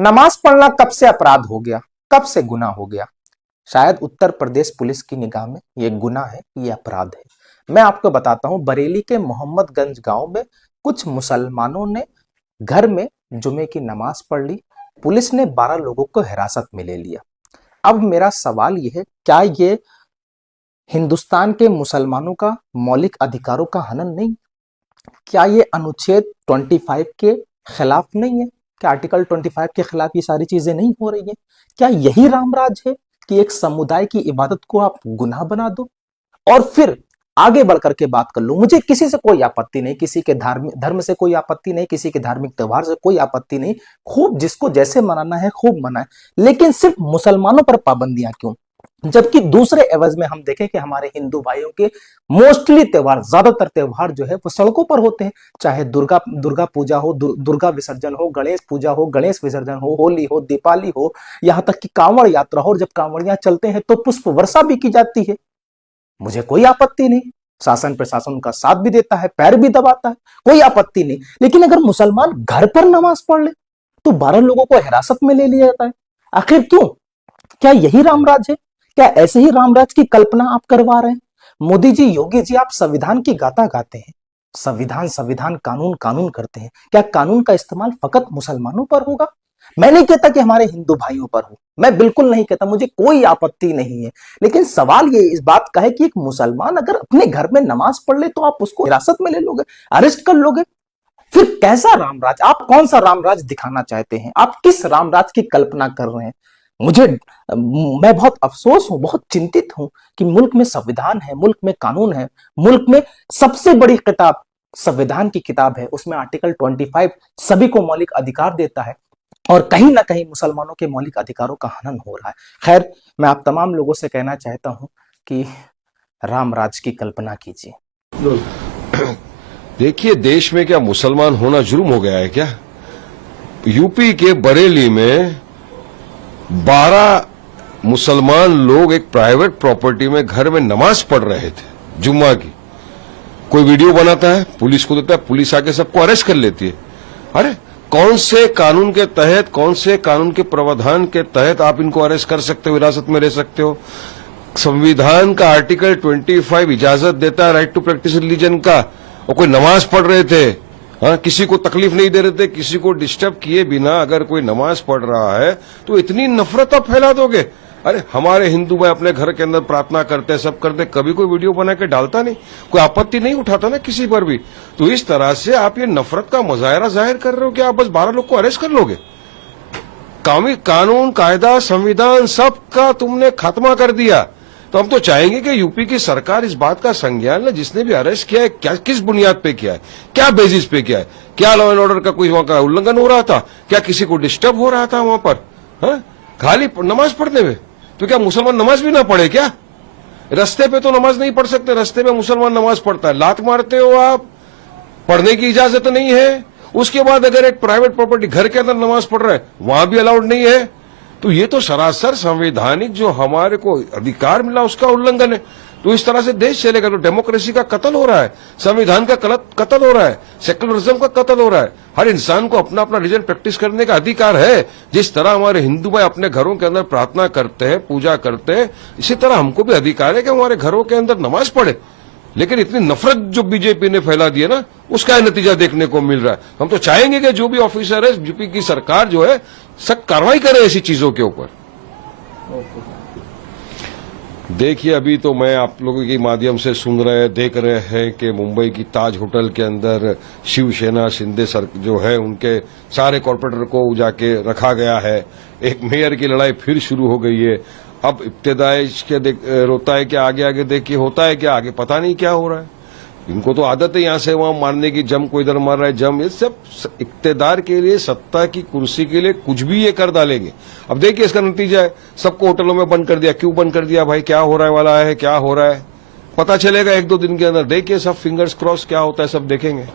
नमाज पढ़ना कब से अपराध हो गया, कब से गुनाह हो गया? शायद उत्तर प्रदेश पुलिस की निगाह में ये गुनाह है, ये अपराध है। मैं आपको बताता हूं, बरेली के मोहम्मदगंज गांव में कुछ मुसलमानों ने घर में जुमे की नमाज पढ़ ली। पुलिस ने 12 लोगों को हिरासत में ले लिया। अब मेरा सवाल यह है, क्या ये हिंदुस्तान के मुसलमानों का मौलिक अधिकारों का हनन नहीं? क्या ये अनुच्छेद 25 के खिलाफ नहीं है? क्या आर्टिकल 25 के खिलाफ ये सारी चीजें नहीं हो रही है? क्या यही रामराज है कि एक समुदाय की इबादत को आप गुनाह बना दो और फिर आगे बढ़कर के बात कर लो? मुझे किसी से कोई आपत्ति नहीं, किसी के धर्म से कोई आपत्ति नहीं, किसी के धार्मिक त्योहार से कोई आपत्ति नहीं। खूब जिसको जैसे मनाना है खूब मनाए, लेकिन सिर्फ मुसलमानों पर पाबंदियां क्यों? जबकि दूसरे एवज में हम देखें कि हमारे हिंदू भाइयों के मोस्टली त्योहार, ज्यादातर त्योहार जो है वो सड़कों पर होते हैं। चाहे दुर्गा पूजा हो, दुर्गा विसर्जन हो, गणेश पूजा हो, गणेश विसर्जन हो, होली हो, दीपावली हो, यहाँ तक कि कांवड़ यात्रा हो। और जब कांवड़ियां चलते हैं तो पुष्प वर्षा भी की जाती है। मुझे कोई आपत्ति नहीं, शासन प्रशासन उनका साथ भी देता है, पैर भी दबाता है, कोई आपत्ति नहीं। लेकिन अगर मुसलमान घर पर नमाज पढ़ ले तो 12 लोगों को हिरासत में ले लिया जाता है। आखिर क्यों? क्या यही रामराज है? क्या ऐसे ही रामराज की कल्पना आप करवा रहे हैं? मोदी जी, योगी जी, आप संविधान की गाथा गाते हैं, संविधान संविधान, कानून कानून करते हैं। क्या कानून का इस्तेमाल फकत मुसलमानों पर होगा? मैं नहीं कहता कि हमारे हिंदू भाइयों पर हो, मैं बिल्कुल नहीं कहता, मुझे कोई आपत्ति नहीं है। लेकिन सवाल ये इस बात का है कि एक मुसलमान अगर अपने घर में नमाज पढ़ ले तो आप उसको हिरासत में ले लोगे, अरेस्ट कर लोगे? फिर कैसा रामराज? आप कौन सा रामराज दिखाना चाहते हैं? आप किस रामराज की कल्पना कर रहे हैं? मैं बहुत अफसोस हूं, बहुत चिंतित हूं कि मुल्क में संविधान है, मुल्क में कानून है, मुल्क में सबसे बड़ी किताब संविधान की किताब है, उसमें आर्टिकल 25 सभी को मौलिक अधिकार देता है और कहीं ना कहीं मुसलमानों के मौलिक अधिकारों का हनन हो रहा है। खैर, मैं आप तमाम लोगों से कहना चाहता हूं कि रामराज की कल्पना कीजिए। देखिए, देश में क्या मुसलमान होना जुर्म हो गया है क्या? यूपी के बरेली में 12 मुसलमान लोग एक प्राइवेट प्रॉपर्टी में घर में नमाज पढ़ रहे थे जुम्मा की। कोई वीडियो बनाता है, पुलिस को देता है, पुलिस आके सबको अरेस्ट कर लेती है। अरे कौन से कानून के तहत, कौन से कानून के प्रावधान के तहत आप इनको अरेस्ट कर सकते हो, हिरासत में ले सकते हो? संविधान का आर्टिकल 25 इजाजत देता है राइट टू प्रैक्टिस रिलीजन का, और कोई नमाज पढ़ रहे थे, हाँ, किसी को तकलीफ नहीं दे रहे थे, किसी को डिस्टर्ब किए बिना अगर कोई नमाज पढ़ रहा है तो इतनी नफरत आप फैला दोगे? अरे हमारे हिंदू भाई अपने घर के अंदर प्रार्थना करते, सब करते, कभी कोई वीडियो बना के डालता नहीं, कोई आपत्ति नहीं उठाता ना किसी पर भी। तो इस तरह से आप ये नफरत का मुजाहरा जाहिर कर रहे हो कि आप बस 12 लोग को अरेस्ट कर लोगे? कानून, कायदा, संविधान सबका तुमने खात्मा कर दिया। तो हम तो चाहेंगे कि यूपी की सरकार इस बात का संज्ञान ले, जिसने भी अरेस्ट किया है क्या, किस बुनियाद पे किया है, क्या बेसिस पे किया है, क्या लॉ एंड ऑर्डर का कोई वहां का उल्लंघन हो रहा था, क्या किसी को डिस्टर्ब हो रहा था वहां पर? हाँ? खाली नमाज पढ़ने में तो क्या मुसलमान नमाज भी ना पढ़े क्या? रस्ते पे तो नमाज नहीं पढ़ सकते, रस्ते में मुसलमान नमाज पढ़ता है, लात मारते हो आप, पढ़ने की इजाजत नहीं है। उसके बाद अगर एक प्राइवेट प्रॉपर्टी घर के अंदर नमाज पढ़ रहा है, वहां भी अलाउड नहीं है। तो ये तो सरासर संवैधानिक जो हमारे को अधिकार मिला उसका उल्लंघन है। तो इस तरह से देश चलेगा तो डेमोक्रेसी का कत्ल हो रहा है, संविधान का कत्ल हो रहा है, सेक्युलरिज्म का कत्ल हो रहा है। हर इंसान को अपना अपना रिलीजन प्रैक्टिस करने का अधिकार है। जिस तरह हमारे हिंदू भाई अपने घरों के अंदर प्रार्थना करते हैं, पूजा करते हैं, इसी तरह हमको भी अधिकार है कि हमारे घरों के अंदर नमाज पढ़े। लेकिन इतनी नफरत जो बीजेपी ने फैला दी है ना, उसका नतीजा देखने को मिल रहा है। हम तो चाहेंगे कि जो भी ऑफिसर है, यूपी की सरकार जो है, सख्त कार्रवाई करे ऐसी चीजों के ऊपर। देखिए, अभी तो मैं आप लोगों के माध्यम से देख रहे हैं कि मुंबई की ताज होटल के अंदर शिवसेना शिंदे सर जो है उनके सारे कॉर्पोरेटर को जाके रखा गया है। एक मेयर की लड़ाई फिर शुरू हो गई है। अब इब्तिदाई के रोता है कि आगे आगे देखिए होता है क्या, आगे पता नहीं क्या हो रहा है। इनको तो आदत है यहां से वहां मारने की, जम को इधर मार रहा है, जम, ये सब इक्तेदार के लिए, सत्ता की कुर्सी के लिए कुछ भी ये कर डालेंगे। अब देखिए इसका नतीजा है, सबको होटलों में बंद कर दिया। क्यों बंद कर दिया भाई? क्या हो रहा है वाला है, क्या हो रहा है पता चलेगा 1-2 दिन के अंदर। देखिए सब फिंगर्स क्रॉस क्या होता है, सब देखेंगे।